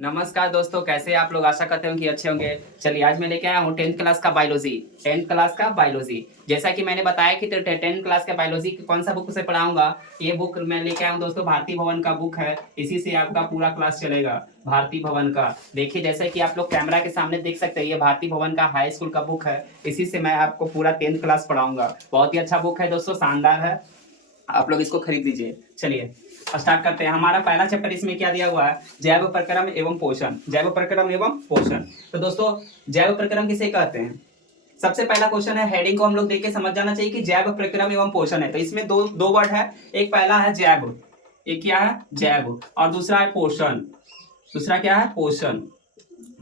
नमस्कार दोस्तों, कैसे हैं आप लोग। आशा करते हो कि अच्छे होंगे। चलिए आज मैं लेके आया हूँ 10th क्लास का बायोलॉजी। 10th क्लास का बायोलॉजी, जैसा कि मैंने बताया कि 10th क्लास का बायोलॉजी कौन सा बुक से पढ़ाऊंगा। ये बुक मैं लेके आया हूँ दोस्तों, भारती भवन का बुक है। इसी से आपका पूरा क्लास चलेगा, भारती भवन का। देखिए जैसे कि आप लोग कैमरा के सामने देख सकते हैं, ये भारती भवन का हाई स्कूल का बुक है। इसी से मैं आपको पूरा 10th क्लास पढ़ाऊंगा। बहुत ही अच्छा बुक है दोस्तों, शानदार है। आप लोग इसको खरीद लीजिए। चलिए स्टार्ट करते हैं। हमारा पहला चैप्टर इसमें क्या दिया हुआ है, जैव प्रक्रम एवं पोषण। जैव प्रक्रम एवं पोषण। तो दोस्तों जैव प्रक्रम किसे कहते हैं। सबसे पहला क्वेश्चन है, हेडिंग को हम लोग देख के समझ जाना चाहिए कि जैव प्रक्रम एवं पोषण है। तो इसमें दो दो वर्ड है। एक पहला है जैव, एक क्या है जैव, और दूसरा है पोषण। दूसरा क्या है पोषण।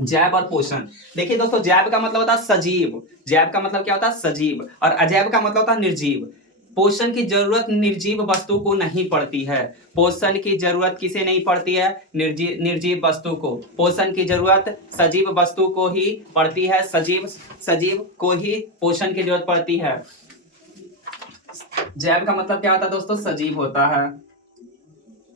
जैव और पोषण। देखिए दोस्तों, जैव का मतलब होता है सजीव। जैव का मतलब क्या होता है सजीव, और अजैव का मतलब होता है निर्जीव। पोषण की जरूरत निर्जीव वस्तु को नहीं पड़ती है। पोषण की जरूरत किसे नहीं पड़ती है, निर्जीव वस्तु को। पोषण की जरूरत सजीव वस्तु को ही पड़ती है। सजीव को ही पोषण की जरूरत पड़ती है। जैव का मतलब क्या होता है दोस्तों, सजीव होता है।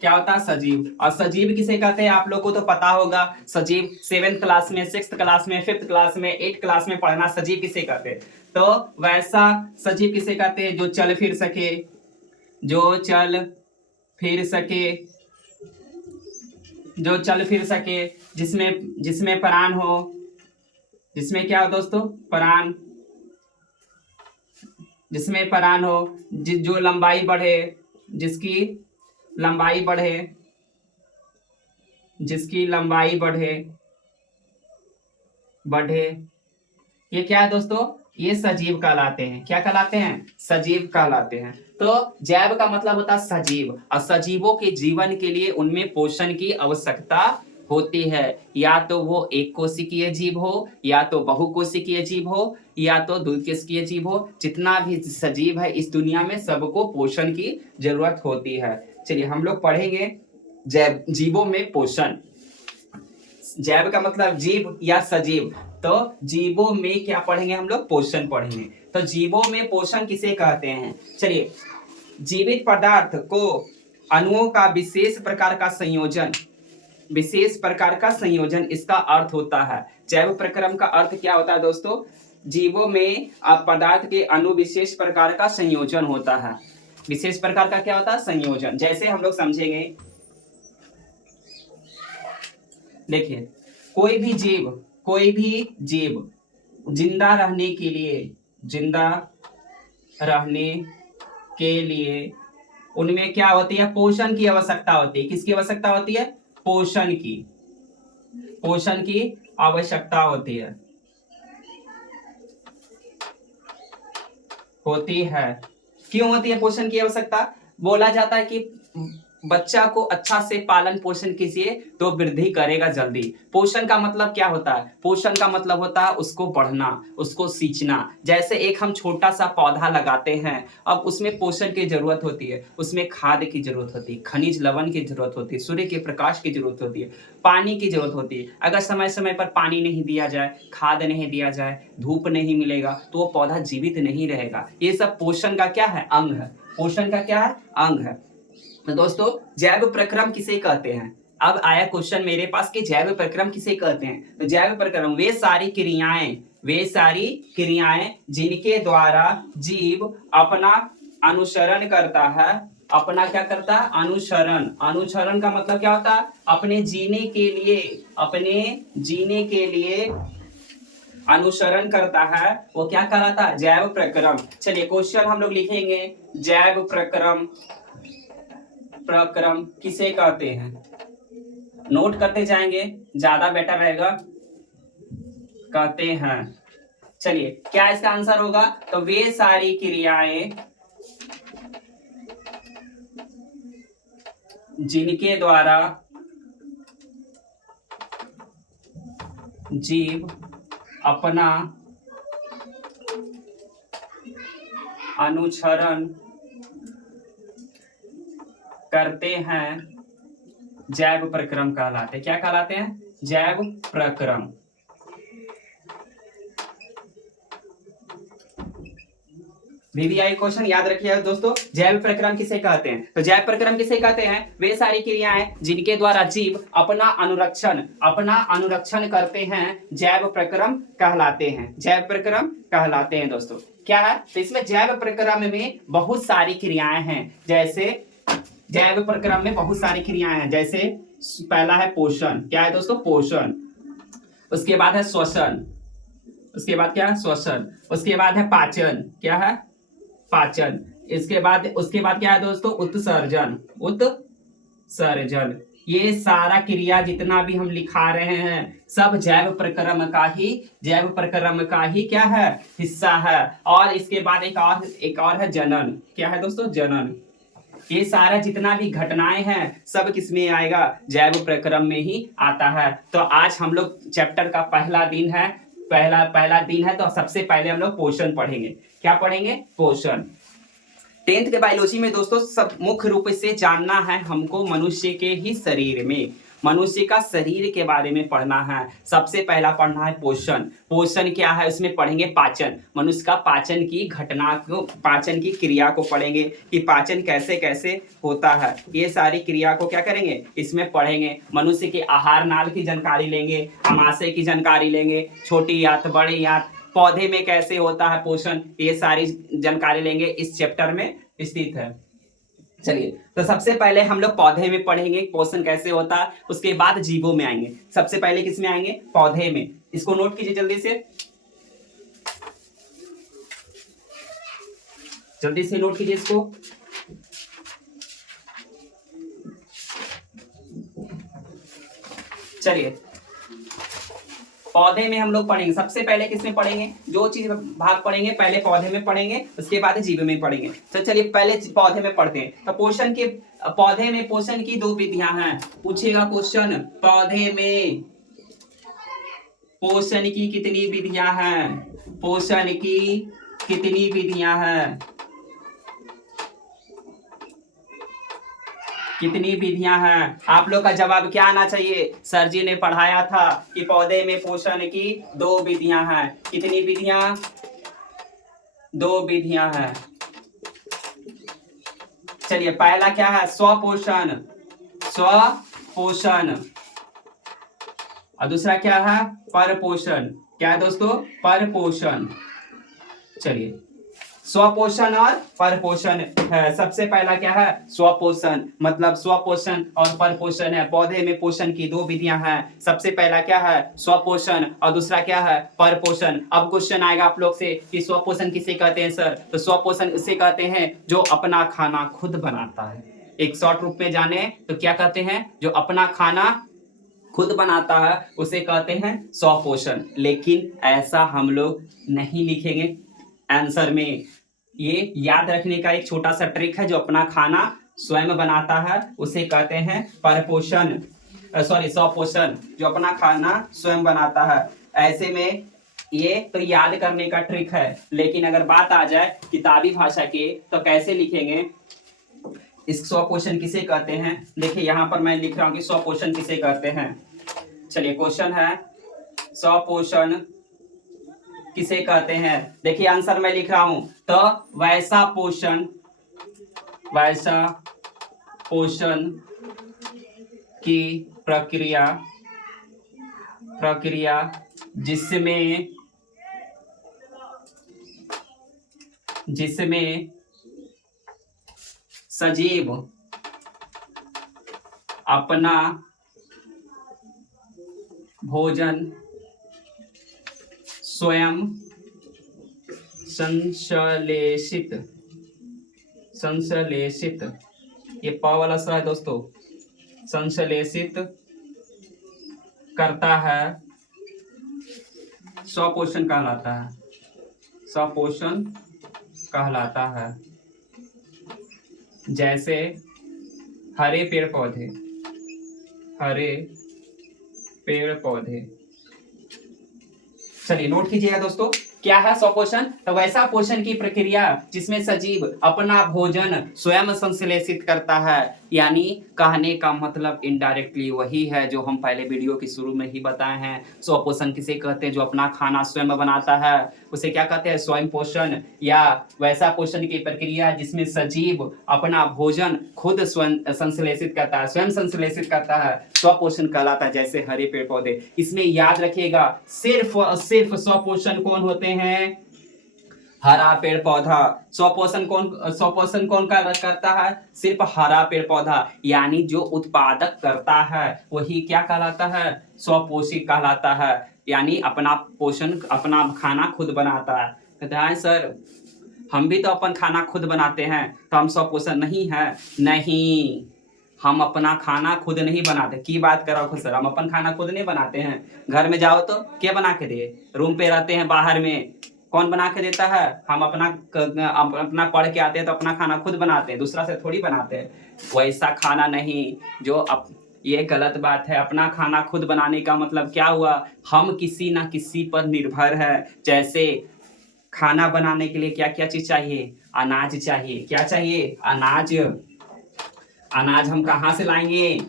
क्या होता है सजीव। और सजीव किसे कहते हैं आप लोग को तो पता होगा। सजीव 7th क्लास में, 6th क्लास में, 5th क्लास में, 8th क्लास में पढ़ना। सजीव किसे कहते हैं, तो वैसा सजीव किसे कहते हैं जो चल फिर सके, जो चल फिर सके, जो चल फिर सके, जिसमें जिसमें प्राण हो। जिसमें क्या हो दोस्तों, प्राण। जिसमें प्राण हो, जो लंबाई बढ़े, जिसकी लंबाई बढ़े, जिसकी लंबाई बढ़े बढ़े। ये क्या है दोस्तों, ये सजीव कहलाते हैं। क्या कहलाते हैं, सजीव कहलाते हैं। तो जैव का मतलब होता है सजीव, और सजीवों के जीवन के लिए उनमें पोषण की आवश्यकता होती है। या तो वो एक कोशिकीय जीव हो, या तो बहुकोशिकीय जीव हो, या तो द्विकोशिकीय जीव हो। जितना भी सजीव है इस दुनिया में, सबको पोषण की जरूरत होती है। चलिए हम लोग पढ़ेंगे जैव जीवों में पोषण। जैव का मतलब जीव या सजीव। तो जीवों में क्या पढ़ेंगे हम लोग, पोषण पढ़ेंगे। तो जीवों में पोषण किसे कहते हैं। चलिए, जीवित पदार्थ को अणुओं का विशेष प्रकार का संयोजन, विशेष प्रकार का संयोजन इसका अर्थ होता है। जैव प्रक्रम का अर्थ क्या होता है दोस्तों, जीवों में पदार्थ के अणु विशेष प्रकार का संयोजन होता है। विशेष प्रकार का क्या होता है, संयोजन। जैसे हम लोग समझेंगे, देखिए कोई भी जीव जिंदा रहने के लिए, जिंदा रहने के लिए उनमें क्या होती है, पोषण की आवश्यकता होती है। किसकी आवश्यकता होती है, पोषण की, पोषण की आवश्यकता होती है, होती है। क्यों होती है पोषण की आवश्यकता, बोला जाता है कि बच्चा को अच्छा से पालन पोषण कीजिए तो वृद्धि करेगा जल्दी। पोषण का मतलब क्या होता है, पोषण का मतलब होता है उसको बढ़ना, उसको सींचना। जैसे एक हम छोटा सा पौधा लगाते हैं, अब उसमें पोषण की जरूरत होती है, उसमें खाद की जरूरत होती है, खनिज लवण की जरूरत होती है, सूर्य के प्रकाश की जरूरत होती है, पानी की जरूरत होती है। अगर समय समय पर पानी नहीं दिया जाए, खाद नहीं दिया जाए, धूप नहीं मिलेगा, तो वो पौधा जीवित नहीं रहेगा। ये सब पोषण का क्या है, अंग है। पोषण का क्या है, अंग है। तो दोस्तों जैव प्रक्रम किसे कहते हैं। अब आया क्वेश्चन मेरे पास कि जैव प्रक्रम किसे कहते हैं। तो जैव प्रक्रम वे सारी क्रियाएं, वे सारी क्रियाएं जिनके द्वारा जीव अपना अनुसरण करता है। अपना क्या करता है, अनुसरण। अनुसरण का मतलब क्या होता है, अपने जीने के लिए, अपने जीने के लिए अनुसरण करता है, वो क्या कहलाता है, जैव प्रक्रम। चलिए क्वेश्चन हम लोग लिखेंगे, जैव प्रक्रम, प्रक्रम किसे कहते हैं। नोट करते जाएंगे, ज्यादा बेटर रहेगा। कहते हैं, चलिए क्या इसका आंसर होगा, तो वे सारी क्रियाएं जिनके द्वारा जीव अपना अनुसरण करते हैं, जैव प्रक्रम कहलाते हैं। क्या कहलाते हैं, जैव प्रक्रम। VVI क्वेश्चन याद रखिए दोस्तों। जैव प्रक्रम किसे कहते हैं? तो जैव प्रक्रम किसे कहते हैं? वे सारी क्रियाएं जिनके द्वारा जीव अपना अनुरक्षण करते हैं, जैव प्रक्रम कहलाते हैं। जैव प्रक्रम कहलाते हैं दोस्तों। क्या है? तो इसमें जैव प्रक्रम में बहुत सारी क्रियाएं हैं। जैसे जैव प्रक्रम में बहुत सारी क्रियाएं हैं, जैसे पहला है पोषण। क्या है दोस्तों? पोषण। उसके बाद है श्वसन। उसके बाद क्या है? श्वसन। उसके बाद है पाचन। क्या है? पाचन। उसके बाद क्या है दोस्तों? उत्सर्जन। उत्सर्जन। ये सारा क्रिया जितना भी हम लिखा रहे हैं सब जैव प्रक्रम का ही क्या है? हिस्सा है। और इसके बाद एक और है जनन। क्या है दोस्तों? जनन। ये सारा जितना भी घटनाएं हैं सब किसमें आएगा? जैव प्रक्रम में ही आता है। तो आज हम लोग चैप्टर का पहला दिन है तो सबसे पहले हम लोग पोषण पढ़ेंगे। क्या पढ़ेंगे? पोषण। 10th के बायोलॉजी में दोस्तों सब मुख्य रूप से जानना है हमको मनुष्य के ही शरीर में, मनुष्य का शरीर के बारे में पढ़ना है। सबसे पहला पढ़ना है पोषण। पोषण क्या है? उसमें पढ़ेंगे पाचन। मनुष्य का पाचन की घटना को, पाचन की क्रिया को पढ़ेंगे कि पाचन कैसे कैसे होता है। ये सारी क्रिया को क्या करेंगे? इसमें पढ़ेंगे। मनुष्य के आहार नाल की जानकारी लेंगे, आमाशय की जानकारी लेंगे, छोटी आंत, बड़ी आंत, पौधे में कैसे होता है पोषण, ये सारी जानकारी लेंगे। इस चैप्टर में स्थित है। चलिए, तो सबसे पहले हम लोग पौधे में पढ़ेंगे पोषण कैसे होता है। उसके बाद जीवों में आएंगे। सबसे पहले किस में आएंगे? पौधे में। इसको नोट कीजिए जल्दी से नोट कीजिए इसको। चलिए, पौधे में हम लोग पढ़ेंगे। सबसे पहले किसमें पढ़ेंगे? जो चीज भाग पढ़ेंगे पहले पौधे में पढ़ेंगे, उसके बाद जीव में पढ़ेंगे। तो चलिए पहले पौधे में पढ़ते हैं। तो पौधे में पोषण की 2 विधियां हैं। पूछेगा क्वेश्चन, पौधे में पोषण की कितनी विधियां हैं? पोषण की कितनी विधियां हैं? कितनी विधियां हैं? आप लोग का जवाब क्या आना चाहिए? सर जी ने पढ़ाया था कि पौधे में पोषण की 2 विधियां हैं। कितनी विधियां? 2 विधियां हैं। चलिए, पहला क्या है? स्वपोषण। स्वपोषण। और दूसरा क्या है? परपोषण। क्या है दोस्तों? परपोषण। चलिए, स्वपोषण और परपोषण है। सबसे पहला क्या है? स्वपोषण। मतलब स्वपोषण और परपोषण है। पौधे में पोषण की 2 विधियां हैं। सबसे पहला क्या है? स्वपोषण, और दूसरा क्या है? परपोषण। अब क्वेश्चन आएगा आप लोग से कि स्वपोषण किसे कहते हैं सर? तो स्वपोषण उसे कहते हैं जो अपना खाना खुद बनाता है। एक शॉर्ट रूप में जाने तो क्या कहते हैं? जो अपना खाना खुद बनाता है उसे कहते हैं स्वपोषण। लेकिन ऐसा हम लोग नहीं लिखेंगे आंसर में। ये याद रखने का एक छोटा सा ट्रिक है। जो अपना खाना स्वयं बनाता है उसे कहते हैं परपोषण, स्वपोषण। जो अपना खाना स्वयं बनाता है। ऐसे में ये तो याद करने का ट्रिक है, लेकिन अगर बात आ जाए किताबी भाषा की तो कैसे लिखेंगे? इस स्वपोषण किसे कहते हैं? देखिए यहाँ पर मैं लिख रहा हूं कि स्वपोषण किसे कहते हैं। चलिए, क्वेश्चन है स्वपोषण किसे कहते हैं। देखिए आंसर मैं लिख रहा हूं। तो वैसा पोषण की प्रक्रिया जिसमें सजीव अपना भोजन स्वयं संश्लेषित, ये प वाला सा है दोस्तों, संश्लेषित करता है, स्वपोषण कहलाता है। स्वपोषण कहलाता है। जैसे हरे पेड़ पौधे। चलिए नोट कीजिएगा दोस्तों, क्या है स्वपोषण? तो वैसा पोषण की प्रक्रिया जिसमें सजीव अपना भोजन स्वयं संश्लेषित करता है। यानी कहने का मतलब इनडायरेक्टली वही है जो हम पहले वीडियो के शुरू में ही बताए हैं। स्वपोषण किसे कहते हैं? जो अपना खाना स्वयं बनाता है उसे क्या कहते हैं? स्वयं पोषण। या वैसा पोषण की प्रक्रिया जिसमें सजीव अपना भोजन खुद स्वयं संश्लेषित करता है, स्वयं संश्लेषित करता है, स्वपोषण कहलाता है। जैसे हरे पेड़ पौधे। इसमें याद रखिएगा सिर्फ और सिर्फ स्वपोषण कौन होते हैं? हरा पेड़ पौधा। स्वपोषण कौन करता है? सिर्फ हरा पेड़ पौधा। यानी जो उत्पादक करता है वही क्या कहलाता है? स्वपोषी कहलाता है। यानी अपना पोषण, अपना खाना खुद बनाता है। कहते हैं सर हम भी तो अपन खाना खुद बनाते हैं तो हम स्वपोषण नहीं है? नहीं, हम अपना खाना खुद नहीं बनाते। की बात कर रहा हूँ सर, हम अपन खाना खुद नहीं बनाते हैं। घर में जाओ तो क्या बना के दे? रूम पे रहते हैं बाहर में, कौन बना के देता है? हम अपना पढ़ के आते हैं तो अपना खाना खुद बनाते हैं, दूसरा से थोड़ी बनाते हैं। वैसा खाना नहीं जो ये गलत बात है। अपना खाना खुद बनाने का मतलब क्या हुआ? हम किसी ना किसी पर निर्भर है। जैसे खाना बनाने के लिए क्या क्या चीज चाहिए? अनाज चाहिए। क्या चाहिए? अनाज। अनाज हम कहाँ से लाएंगे?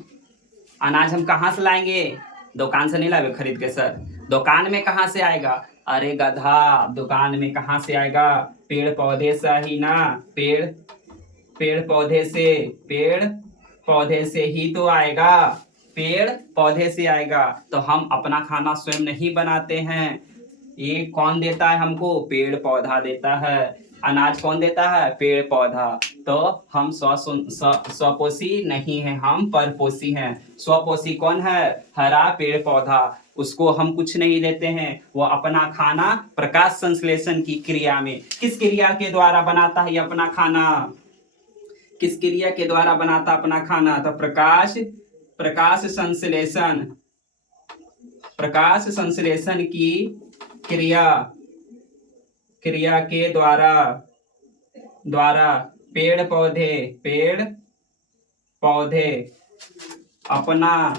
अनाज हम कहाँ से लाएंगे? दुकान से नहीं लाएंगे खरीद के सर। दुकान में कहाँ से आएगा? अरे गधा, दुकान में कहाँ से आएगा? पेड़ पौधे से ही ना। पेड़ पौधे से ही तो आएगा। पेड़ पौधे से आएगा। तो हम अपना खाना स्वयं नहीं बनाते हैं। ये कौन देता है हमको? पेड़ पौधा देता है। अनाज कौन देता है? पेड़ पौधा। तो हम स्वपोषी नहीं है, हम परपोषी हैं। स्वपोषी कौन है? हरा पेड़ पौधा। उसको हम कुछ नहीं देते हैं, वो अपना खाना प्रकाश संश्लेषण की क्रिया में, किस क्रिया के द्वारा बनाता है अपना खाना? किस क्रिया के द्वारा बनाता अपना खाना? तो प्रकाश संश्लेषण की क्रिया के द्वारा पेड़ पौधे अपना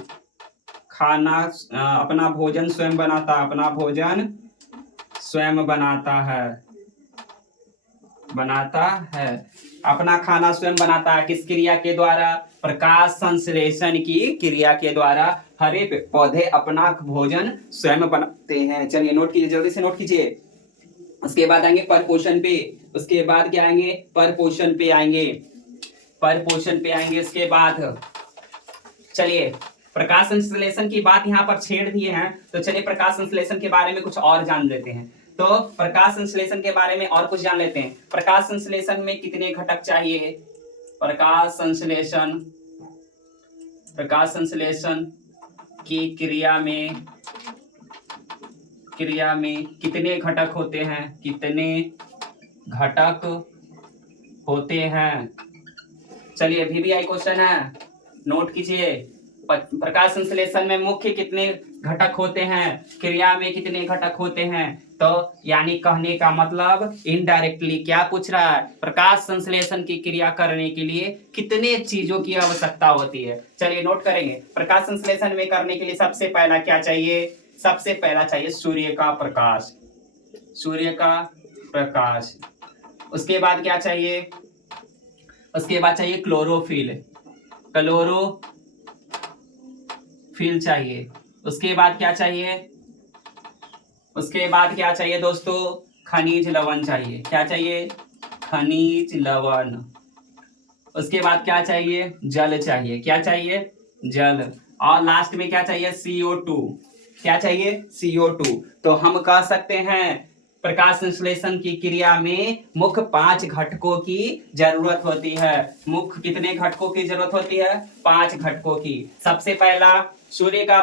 खाना, अपना भोजन स्वयं बनाता है। अपना खाना स्वयं बनाता है। किस क्रिया के द्वारा? प्रकाश संश्लेषण की क्रिया के द्वारा हरे पौधे अपना भोजन स्वयं बनाते हैं। चलिए नोट कीजिए, जल्दी से नोट कीजिए। उसके बाद आएंगे परपोषण पे। उसके बाद क्या आएंगे? परपोषण पे आएंगे। उसके बाद चलिए प्रकाश संश्लेषण की बात यहाँ पर छेड़ दिए हैं, तो चलिए प्रकाश संश्लेषण के बारे में कुछ और जान लेते हैं। तो प्रकाश संश्लेषण के बारे में और कुछ जान लेते हैं। प्रकाश संश्लेषण में कितने घटक चाहिए? प्रकाश संश्लेषण की क्रिया में कितने घटक होते हैं? चलिए अभी भी आई क्वेश्चन है, नोट कीजिए। प्रकाश संश्लेषण में मुख्य कितने घटक होते हैं? क्रिया में कितने घटक होते हैं? तो यानी कहने का मतलब इनडायरेक्टली क्या पूछ रहा है? प्रकाश संश्लेषण की क्रिया करने के लिए कितने चीजों की आवश्यकता होती है? चलिए नोट करेंगे। प्रकाश संश्लेषण में करने के लिए सबसे पहला क्या चाहिए? सबसे पहला चाहिए सूर्य का प्रकाश। उसके बाद क्या चाहिए? उसके बाद चाहिए क्लोरोफिल चाहिए। उसके बाद क्या चाहिए दोस्तों? खनिज लवण चाहिए। क्या चाहिए? खनिज लवण। उसके बाद क्या चाहिए? जल चाहिए। क्या चाहिए? जल। और लास्ट में क्या चाहिए? CO2। क्या चाहिए? CO2। तो हम कह सकते हैं प्रकाश संश्लेषण की क्रिया में मुख्य 5 घटकों की जरूरत होती है। मुख्य कितने घटकों की जरूरत होती है? 5 घटकों की। सबसे पहला सूर्य का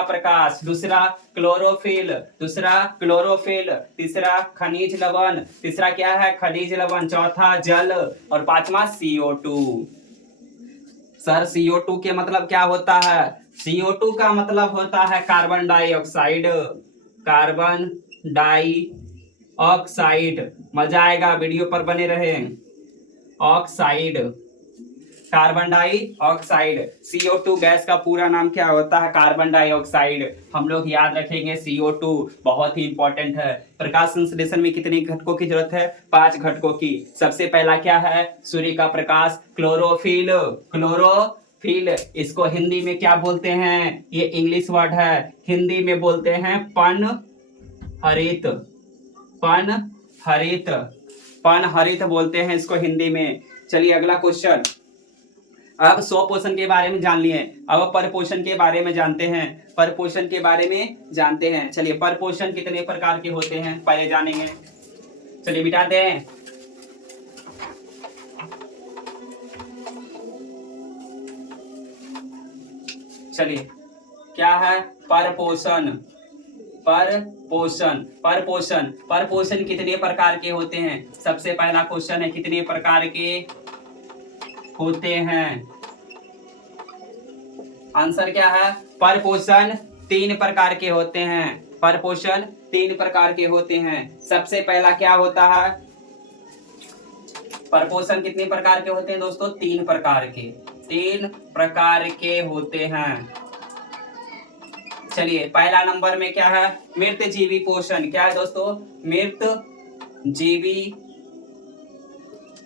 प्रकाश, दूसरा क्लोरोफिल, तीसरा खनिज लवण, तीसरा क्या है? खनिज लवण, चौथा जल और पांचवा CO2। सर CO2 के मतलब क्या होता है? CO2 का मतलब होता है कार्बन डाइऑक्साइड। मजा आएगा, वीडियो पर बने रहे। Oxide carbon dioxide. CO2 gas का पूरा नाम क्या होता है? Carbon dioxide. हम लोग याद रखेंगे CO2 बहुत ही इंपॉर्टेंट है। प्रकाश संश्लेषण में कितने घटकों की जरूरत है? 5 घटकों की। सबसे पहला क्या है? सूर्य का प्रकाश, क्लोरोफिल। क्लोरोफिल इसको हिंदी में क्या बोलते हैं? ये इंग्लिश वर्ड है, हिंदी में बोलते हैं पन हरित। पन हरित, पन हरित बोलते हैं इसको हिंदी में। चलिए अगला क्वेश्चन। अब स्वपोषण के बारे में जान लिए, अब परपोषण के बारे में जानते हैं। परपोषण के बारे में जानते हैं। चलिए परपोषण कितने प्रकार के होते हैं पहले जानेंगे। चलिए मिटाते हैं। चलिए क्या है? परपोषण। परपोषण, परपोषण, परपोषण कितने प्रकार के होते हैं? सबसे पहला क्वेश्चन है कितने प्रकार के होते हैं? आंसर क्या है? परपोषण 3 प्रकार के होते हैं। परपोषण 3 प्रकार के होते हैं। सबसे पहला क्या होता है? परपोषण कितने प्रकार के होते हैं दोस्तों? 3 प्रकार के। 3 प्रकार के होते हैं। चलिए पहला नंबर में क्या है? मृत जीवी पोषण। क्या है दोस्तों? मृत जीवी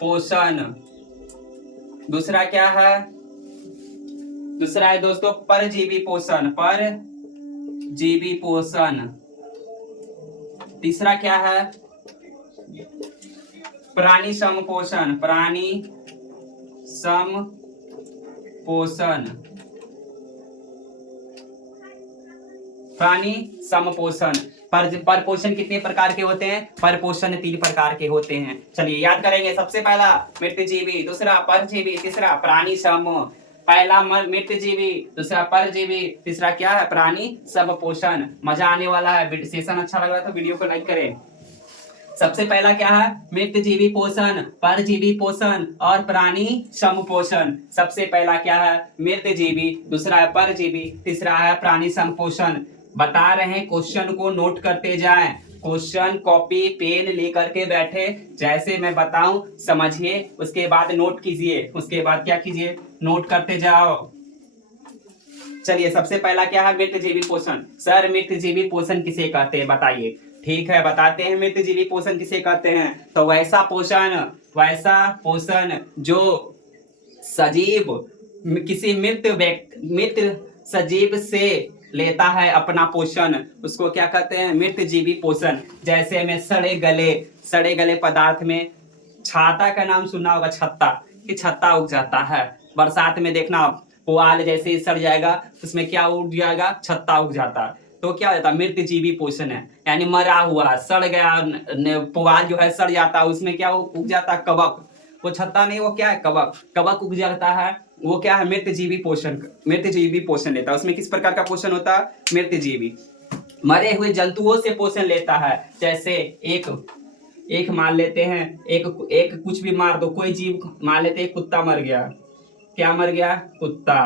पोषण। दूसरा क्या है? दूसरा है दोस्तों परजीवी पोषण। परजीवी पोषण। तीसरा क्या है? प्राणी सम पोषण। प्राणी सम पोषण। प्राणी समपोषण। परपोषण कितने प्रकार के होते हैं? परपोषण 3 प्रकार के होते हैं। चलिए याद करेंगे। सबसे पहला मृतजीवी, दूसरा परजीवी, तीसरा प्राणी सम। पहला मृतजीवी, दूसरा परजीवी, तीसरा क्या है? प्राणी समपोषण। मजा आने वाला है। सेशन अच्छा लग रहा है तो वीडियो को लाइक करें। सबसे पहला क्या है? मृतजीवी पोषण, परजीवी पोषण और प्राणी समपोषण। सबसे पहला क्या है? मृतजीवी, दूसरा है परजीवी, तीसरा है प्राणी समपोषण। बता रहे हैं, क्वेश्चन को नोट करते जाएं। क्वेश्चन कॉपी पेन लेकर के बैठे, जैसे मैं बताऊं समझिए, उसके बाद नोट कीजिए। उसके बाद क्या कीजिए? नोट करते जाओ। चलिए सबसे पहला क्या है? मृतजीवी पोषण। सर मृतजीवी पोषण किसे कहते हैं बताइए? ठीक है बताते हैं। मृतजीवी पोषण किसे कहते हैं? तो वैसा पोषण जो सजीव किसी मृत सजीव से लेता है अपना पोषण, उसको क्या कहते हैं? मृतजीवी पोषण। जैसे में सड़े गले पदार्थ में छाता का नाम सुना होगा, छत्ता, कि छत्ता उग जाता है। बरसात में देखना पुआल जैसे ही सड़ जाएगा, उसमें क्या उग जाएगा? छत्ता उग जाता। तो क्या हो जाता? मृतजीवी पोषण है, यानी मरा हुआ सड़ गया पुआल जो है सड़ जाता है, उसमें क्या उग जाता? कवक। वो छत्ता नहीं, वो क्या है? कवक। कवक उग जाता है, वो क्या है? मृतजीवी पोषण। मृतजीवी पोषण लेता है। उसमें किस प्रकार का पोषण होता है? मृतजीवी। मरे हुए जंतुओं से पोषण लेता है। जैसे एक मान लेते हैं, एक कुछ भी मार दो, कोई जीव मान लेते हैं, कुत्ता मर गया। क्या मर गया? कुत्ता।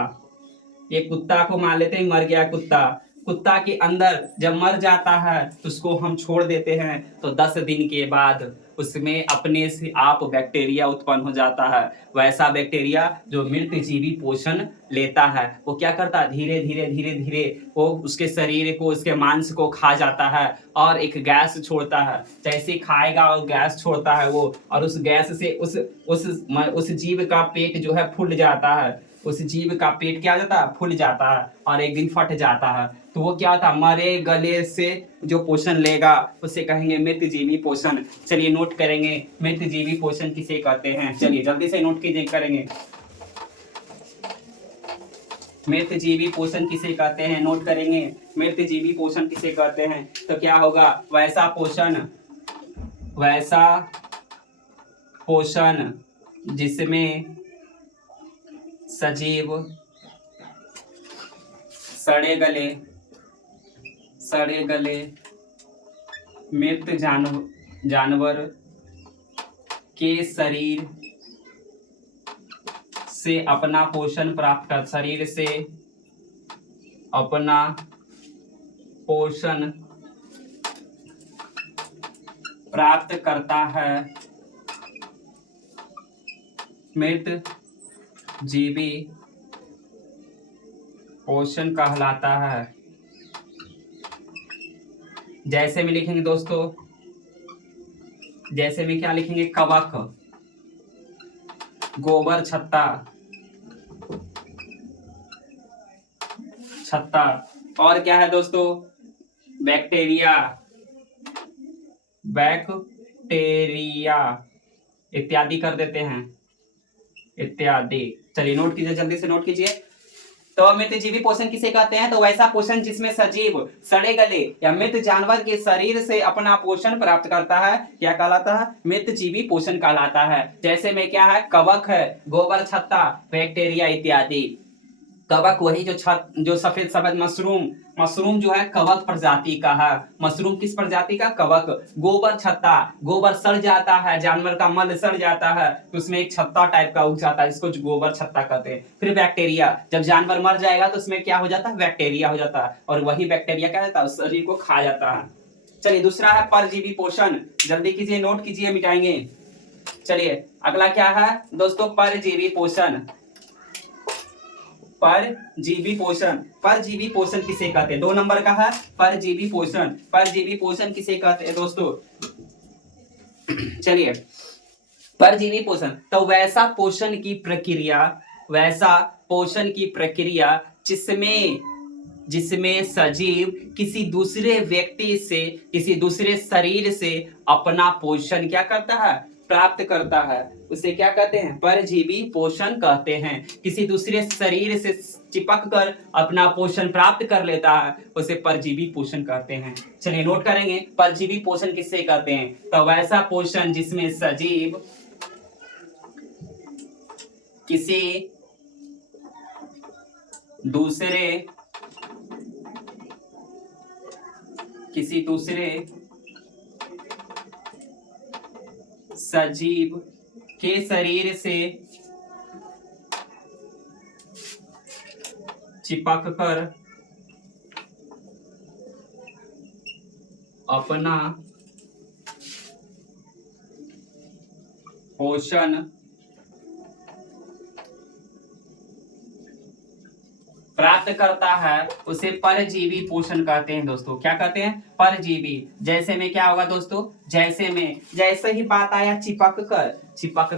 ये कुत्ता को मान लेते हैं मर गया कुत्ता। कुत्ता के अंदर जब मर जाता है तो उसको हम छोड़ देते हैं, तो 10 दिन के बाद उसमें अपने से आप बैक्टीरिया उत्पन्न हो जाता है। वैसा बैक्टीरिया जो मृतजीवी पोषण लेता है, वो क्या करता है? धीरे धीरे वो उसके शरीर को, उसके मांस को खा जाता है और एक गैस छोड़ता है। जैसे खाएगा और गैस छोड़ता है वो, और उस गैस से उस जीव का पेट जो है फूल जाता है। उस जीव का पेट क्या हो जाता है? फूल जाता है और एक दिन फट जाता है। तो वो क्या होता है? मरे गले से जो पोषण लेगा उसे कहेंगे मृतजीवी पोषण। चलिए नोट करेंगे मृतजीवी पोषण किसे कहते हैं। चलिए जल्दी से नोट कीजिए, करेंगे। मृतजीवी पोषण किसे कहते हैं? नोट करेंगे मृतजीवी पोषण किसे कहते हैं। तो क्या होगा? वैसा पोषण जिसमें सजीव सड़े गले मृत जानवर के शरीर से अपना पोषण प्राप्त कर, शरीर से अपना पोषण प्राप्त करता है। मृत जीवी पोषण कहलाता है। जैसे में लिखेंगे दोस्तों, जैसे में क्या लिखेंगे, कवक, गोबर छत्ता, छत्ता, और क्या है दोस्तों, बैक्टीरिया, बैक्टीरिया इत्यादि कर देते हैं, इत्यादि। चलिए नोट कीजिए, जल्दी से नोट कीजिए। तो मृतजीवी पोषण किसे कहते हैं? तो वैसा पोषण जिसमें सजीव सड़े गले या मृत जानवर के शरीर से अपना पोषण प्राप्त करता है, क्या कहलाता है? मृतजीवी पोषण कहलाता है। जैसे में क्या है, कवक है, गोबर छत्ता, बैक्टीरिया इत्यादि। कवक वही जो छत, जो सफेद सफेद मशरूम, मशरूम जो है कवक प्रजाति का है। मशरूम किस प्रजाति का? कवक। गोबर छत्ता, गोबर सड़ जाता है, जानवर का मल सड़ जाता है तो उसमें एक छत्ता टाइप का उग जाता है, इसको गोबर छत्ता कहते हैं। फिर बैक्टीरिया, जब जानवर मर जाएगा तो उसमें क्या हो जाता है? बैक्टीरिया हो जाता है, और वही बैक्टीरिया क्या रहता है? शरीर को खा जाता है। चलिए दूसरा है परजीवी पोषण, जल्दी कीजिए, नोट कीजिए, मिटाएंगे। चलिए अगला क्या है दोस्तों? परजीवी पोषण। परजीवी पोषण, परजीवी पोषण किसे कहते हैं? 2 नंबर का है परजीवी पोषण। परजीवी पोषण किसे कहते हैं दोस्तों? चलिए, परजीवी पोषण तो वैसा पोषण की प्रक्रिया, वैसा पोषण की प्रक्रिया जिसमें जिसमें सजीव किसी दूसरे व्यक्ति से, किसी दूसरे शरीर से अपना पोषण क्या करता है? प्राप्त करता है, उसे क्या कहते हैं? परजीवी पोषण कहते हैं। किसी दूसरे शरीर से चिपक कर अपना पोषण प्राप्त कर लेता है, उसे परजीवी पोषण कहते हैं। चलिए नोट करेंगे, परजीवी पोषण किससे कहते हैं? तो वैसा पोषण जिसमें सजीव किसी दूसरे सजीव के शरीर से चिपक कर अपना पोषण प्राप्त करता है, उसे परजीवी पोषण कहते हैं दोस्तों। क्या कहते हैं? परजीवी। जैसे में क्या होगा दोस्तों? जैसे में, जैसे ही बात आया चिपक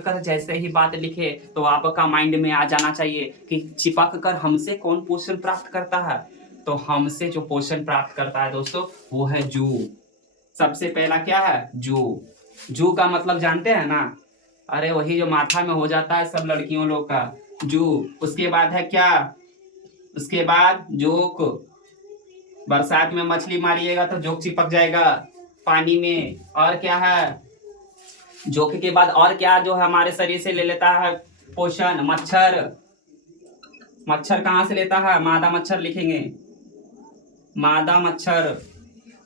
कर जैसे ही बात लिखे तो आपका माइंड में आ जाना चाहिए कि चिपक कर हमसे कौन पोषण प्राप्त करता है? तो हमसे जो पोषण प्राप्त करता है दोस्तों वो है जू। सबसे पहला क्या है? जू। जू का मतलब जानते हैं ना? अरे वही जो माथा में हो जाता है सब लड़कियों लोग का, जू। उसके बाद है क्या? उसके बाद जोक। बरसात में मछली मारिएगा तो जोक चिपक जाएगा पानी में। और क्या है? जोक के बाद और क्या जो है हमारे शरीर से ले लेता है पोषण? मच्छर। मच्छर कहाँ से लेता है? मादा मच्छर लिखेंगे, मादा मच्छर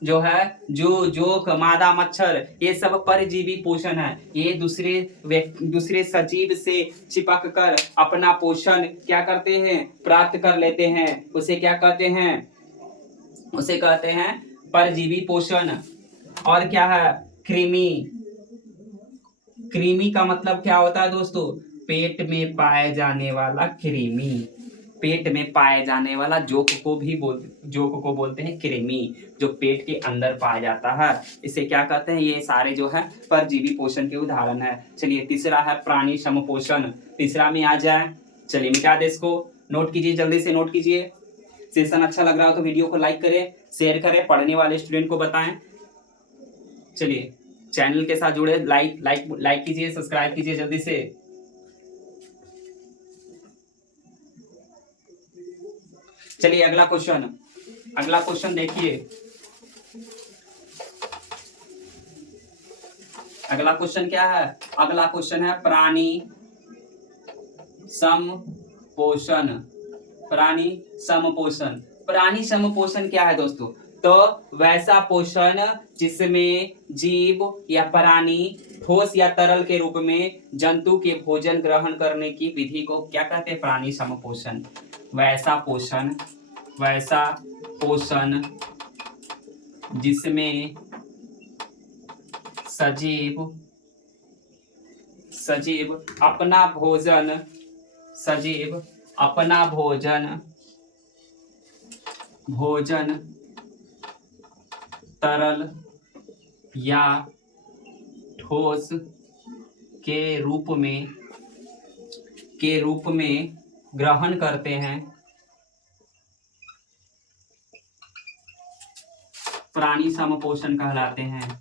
जो है, जोक, मादा मच्छर, ये सब परजीवी पोषण है। ये दूसरे सजीव से चिपक कर अपना पोषण क्या करते हैं? प्राप्त कर लेते हैं। उसे क्या कहते हैं? उसे कहते हैं परजीवी पोषण। और क्या है? कृमि। कृमि का मतलब क्या होता है दोस्तों? पेट में पाए जाने वाला कृमि। पेट में पाए जाने वाला जोक को बोलते हैं कृमि, जो पेट के अंदर पाया जाता है, इसे क्या कहते हैं? ये सारे जो है परजीवी पोषण के उदाहरण है। चलिए तीसरा है प्राणी समपोषण। तीसरा में आ जाए, चलिए मिटा दे इसको, नोट कीजिए, जल्दी से नोट कीजिए। सेशन अच्छा लग रहा हो तो वीडियो को लाइक करें, शेयर करें, पढ़ने वाले स्टूडेंट को बताएं। चलिए चैनल के साथ जुड़े, लाइक कीजिए, सब्सक्राइब कीजिए जल्दी से। चलिए अगला क्वेश्चन देखिए। अगला क्वेश्चन क्या है? अगला क्वेश्चन है प्राणी समपोषण। प्राणी समपोषण, प्राणी समपोषण क्या है दोस्तों? तो वैसा पोषण जिसमें जीव या प्राणी ठोस या तरल के रूप में जंतु के भोजन ग्रहण करने की विधि को क्या कहते हैं? प्राणी समपोषण। वैसा पोषण जिसमें सजीव अपना भोजन सजीव अपना भोजन तरल या ठोस के रूप में ग्रहण करते हैं, प्राणी समपोषण कहलाते हैं।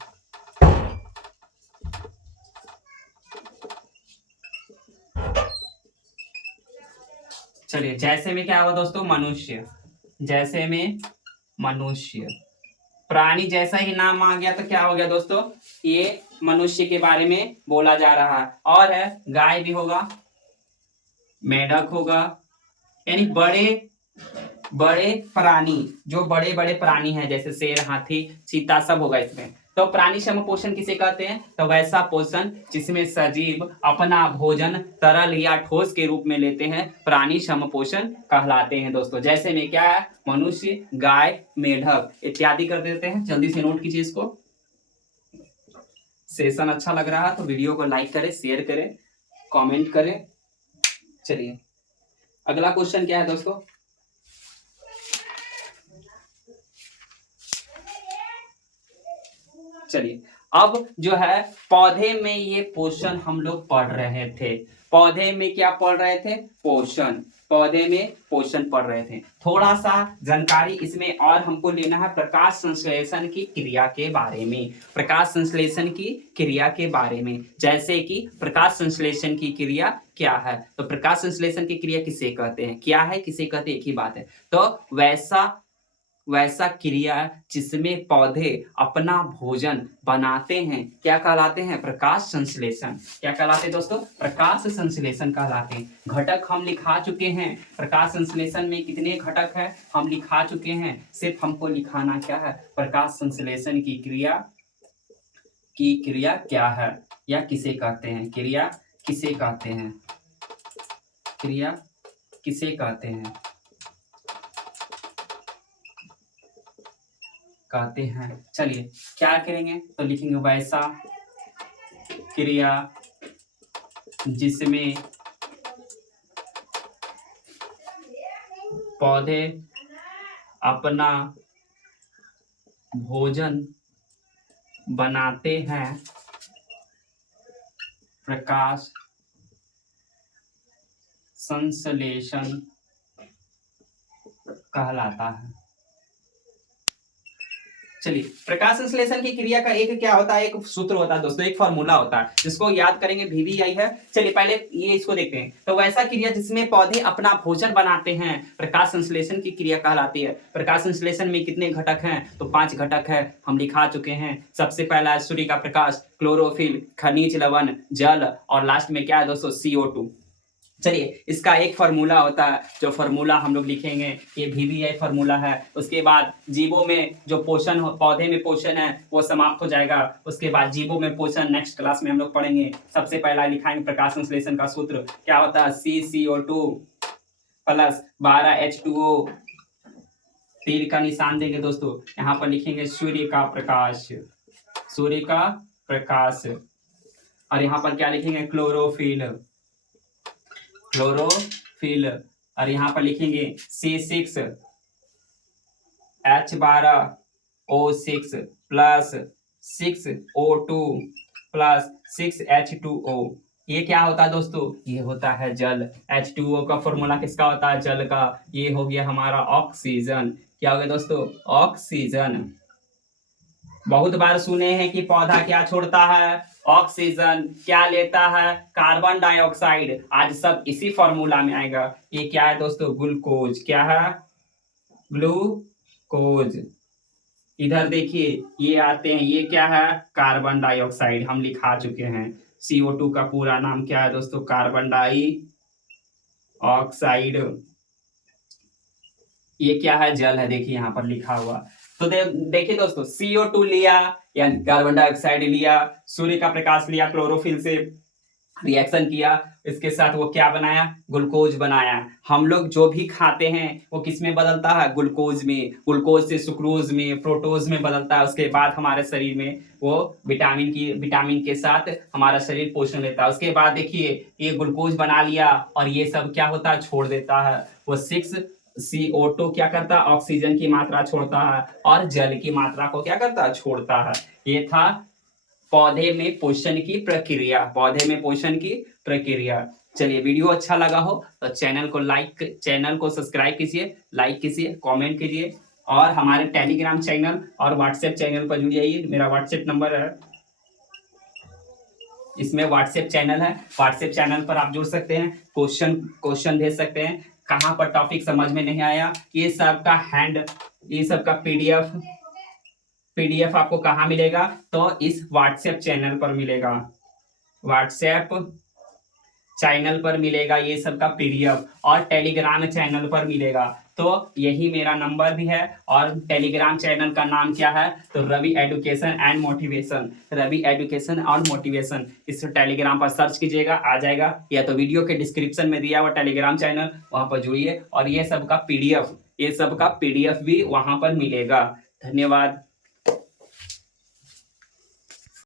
चलिए, जैसे में क्या हुआ दोस्तों, मनुष्य, जैसे में मनुष्य, प्राणी जैसा ही नाम आ गया तो क्या हो गया दोस्तों, ये मनुष्य के बारे में बोला जा रहा है। और है गाय भी होगा, मेढक होगा, यानी बड़े बड़े प्राणी, जो बड़े बड़े प्राणी हैं जैसे शेर, हाथी, चीता, सब होगा इसमें। तो प्राणी समपोषण किसे कहते हैं, तो वैसा पोषण जिसमें सजीव अपना भोजन तरल या ठोस के रूप में लेते हैं, प्राणी समपोषण कहलाते हैं दोस्तों। जैसे में क्या है, मनुष्य, गाय, मेढक इत्यादि कर देते हैं। जल्दी से नोट कीजिए इसको। सेशन अच्छा लग रहा है तो वीडियो को लाइक करें, शेयर करें, कमेंट करें। चलिए, अगला क्वेश्चन क्या है दोस्तों, चलिए अब जो है पौधे में ये पोषण हम लोग पढ़ रहे थे। पौधे में क्या पढ़ रहे थे, पोषण, पौधे में पोषण पढ़ रहे थे। थोड़ा सा जानकारी इसमें और हमको लेना है प्रकाश संश्लेषण की क्रिया के बारे में, प्रकाश संश्लेषण की क्रिया के बारे में। जैसे कि प्रकाश संश्लेषण की क्रिया क्या है, तो प्रकाश संश्लेषण की क्रिया किसे कहते हैं, क्या है किसे कहते हैं, एक ही बात है। तो वैसा क्रिया जिसमें पौधे अपना भोजन बनाते हैं, क्या कहलाते हैं, प्रकाश संश्लेषण। क्या कहलाते हैं दोस्तों, प्रकाश संश्लेषण कहलाते हैं। घटक हम लिखा चुके हैं, प्रकाश संश्लेषण में कितने घटक है हम लिखा चुके हैं। सिर्फ हमको लिखाना क्या है, प्रकाश संश्लेषण की क्रिया क्या है या किसे कहते हैं, क्रिया किसे कहते हैं, क्रिया किसे कहते हैं, कहते हैं। चलिए क्या करेंगे, तो लिखेंगे वैसा क्रिया जिसमें पौधे अपना भोजन बनाते हैं, प्रकाश संश्लेषण कहलाता है। चलिए, प्रकाश संश्लेषण की क्रिया का एक क्या होता है, एक सूत्र होता है दोस्तों, एक फॉर्मूला होता है जिसको याद करेंगे, VVI है। चलिए पहले ये इसको देखते हैं। तो वैसा क्रिया जिसमें पौधे अपना भोजन बनाते हैं, प्रकाश संश्लेषण की क्रिया कहलाती है। प्रकाश संश्लेषण में कितने घटक हैं, तो 5 घटक है, हम लिखा चुके हैं। सबसे पहला है सूर्य का प्रकाश, क्लोरोफिल, खनिज लवण, जल, और लास्ट में क्या है दोस्तों, CO2। चलिए, इसका एक फार्मूला होता है, जो फार्मूला हम लोग लिखेंगे, ये VVI फार्मूला है। उसके बाद जीवों में जो पोषण, पौधे में पोषण है वो समाप्त हो जाएगा। उसके बाद जीवों में पोषण नेक्स्ट क्लास में हम लोग पढ़ेंगे। सबसे पहला लिखाएंगे प्रकाश संश्लेषण का सूत्र, क्या होता है, CCO2 प्लस 12H2O। तीर का निशान देंगे दोस्तों, यहाँ पर लिखेंगे सूर्य का प्रकाश, सूर्य का प्रकाश, और यहाँ पर क्या लिखेंगे, क्लोरोफिल, और यहाँ पर लिखेंगे C6H12O6 plus 6O2 plus 6H2O। ये क्या होता है दोस्तों, ये होता है जल। H2O का फॉर्मूला किसका होता है, जल का। ये हो गया हमारा ऑक्सीजन। क्या हो गया दोस्तों, ऑक्सीजन। बहुत बार सुने हैं कि पौधा क्या छोड़ता है, ऑक्सीजन। क्या लेता है, कार्बन डाइऑक्साइड। आज सब इसी फॉर्मूला में आएगा। ये क्या है दोस्तों, ग्लूकोज। क्या है, ग्लूकोज। इधर देखिए ये आते हैं, ये क्या है, कार्बन डाइऑक्साइड, हम लिखा चुके हैं। CO2 का पूरा नाम क्या है दोस्तों, कार्बन डाइऑक्साइड। ये क्या है, जल है, देखिए यहाँ पर लिखा हुआ। तो देखिए दोस्तों, CO2 लिया यानी कार्बन डाइऑक्साइड लिया, सूर्य का प्रकाश लिया क्लोरोफिल से, रिएक्शन किया, इसके साथ वो क्या बनाया, ग्लूकोज बनाया। हम लोग जो भी खाते हैं वो किस में बदलता है, ग्लूकोज में, ग्लूकोज से सुक्रोज में, फ्रुक्टोज में बदलता है। उसके बाद हमारे शरीर में वो विटामिन के साथ हमारा शरीर पोषण लेता है। उसके बाद देखिए ये ग्लूकोज बना लिया और ये सब क्या होता है, छोड़ देता है। वो 6CO2 क्या करता है, ऑक्सीजन की मात्रा छोड़ता है और जल की मात्रा को क्या करता है, छोड़ता है। ये था पौधे में पोषण की प्रक्रिया, पौधे में पोषण की प्रक्रिया। चलिए वीडियो अच्छा लगा हो तो चैनल को सब्सक्राइब कीजिए, लाइक कीजिए, कमेंट कीजिए और हमारे टेलीग्राम चैनल और व्हाट्सएप चैनल पर जुड़ जाइए। मेरा व्हाट्सएप नंबर है, इसमें व्हाट्सएप चैनल है, व्हाट्सएप चैनल पर आप जुड़ सकते हैं, क्वेश्चन भेज सकते हैं। कहाँ पर टॉपिक समझ में नहीं आया, ये सब का पीडीएफ आपको कहाँ मिलेगा, तो इस व्हाट्सएप चैनल पर मिलेगा, व्हाट्सएप चैनल पर मिलेगा ये सब का पीडीएफ, और टेलीग्राम चैनल पर मिलेगा। तो यही मेरा नंबर भी है और टेलीग्राम चैनल का नाम क्या है, तो Ravi education and motivation, Ravi education और मोटिवेशन। इस टेलीग्राम पर सर्च कीजिएगा, आ जाएगा, या तो वीडियो के डिस्क्रिप्शन में दिया हुआ टेलीग्राम चैनल, वहां पर जुड़िए और ये सब का पीडीएफ भी वहां पर मिलेगा। धन्यवाद।